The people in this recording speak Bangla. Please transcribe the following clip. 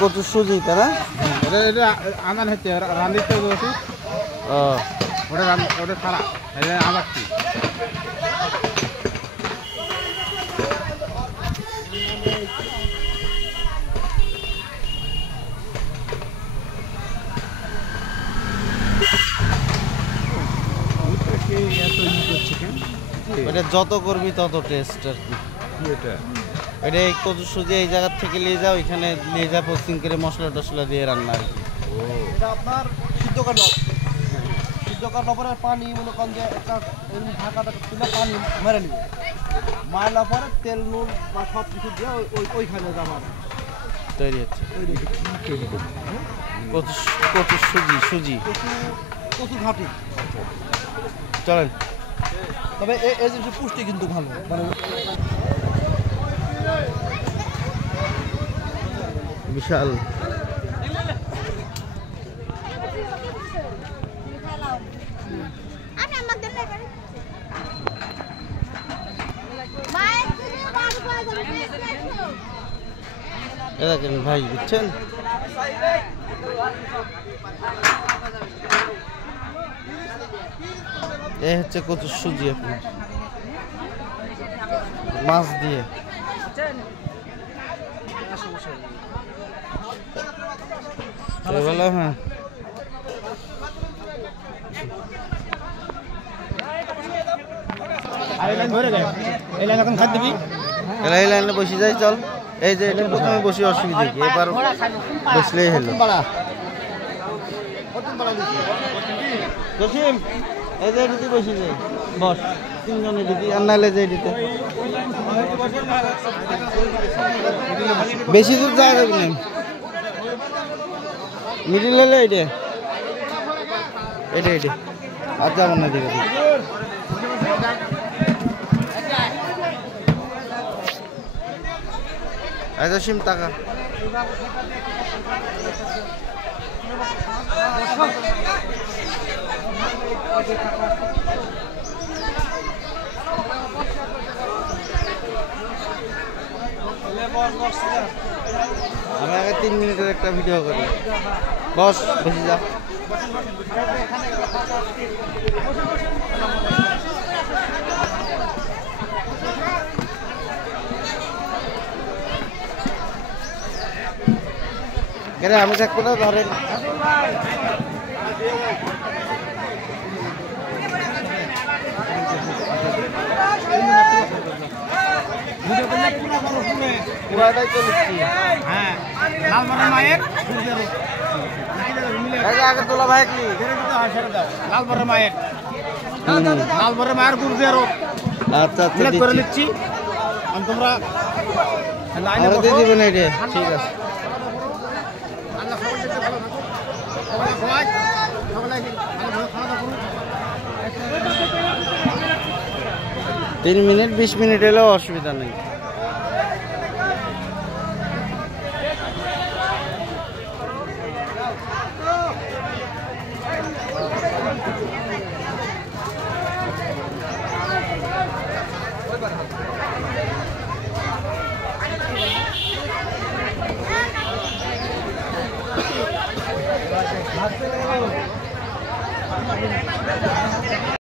কচুর সুজি তাই না? এটা আনান হচ্ছে রান্ধিতে বসে ওটা খারাপ আনাচ্ছি। এটা যত করবি তত টেস্ট আর কি। এটা এই কচুর সুজি এই জায়গার থেকে নিয়ে যাও, এখানে নিয়ে যা প্রসেসিং করে মশলা টশলা দিয়ে রান্না আর কি। এটা আপনার সিদ্ধ কাটলো পরে পানি মনে করেন যে একটা ঢাকাটা তুলে পানি মেরে নিবে, মারলা পরে তেল নুন বা সব কিছু দিয়ে ওইখানে যাবার তৈরি হচ্ছে কচুর সুজি কচু ঘাটি। চলেন। তবে এই জিনিসের পুষ্টি কিন্তু ভালো, মানে বিশাল। দেখেন ভাই, বুঝছেন এ হচ্ছে কচুর সুজি আপনার মাছ দিয়ে। হ্যাঁ এই লাইনে বসে যাই, চল। এই যে এটা প্রথমে বসে অসুবিধা কি, এবার বসলেই হলো। জসিম এই যে এদিকে বসে যাই, বস তিনজন এদিকে, আর নাইলে যে এদিকে বেশি দূর যাওয়া যাবে না, মিডিল হলে এটা আর যাবো না দিকে। জসিম টাকা আমি আগে 3 মিনিটের একটা ভিডিও করি। বস বেশি যা। কেন আমি থাকবো না, ধরেন পুরাটাই তো লিখছি। আগে তোলা ভাই কি লালবরের মায়ের গুরুদেরও আচ্ছা করে নিচ্ছি তোমরা দিয়ে দিবেন। এটা ঠিক আছে। 3 মিনিট 20 মিনিট এলেও অসুবিধা নেই।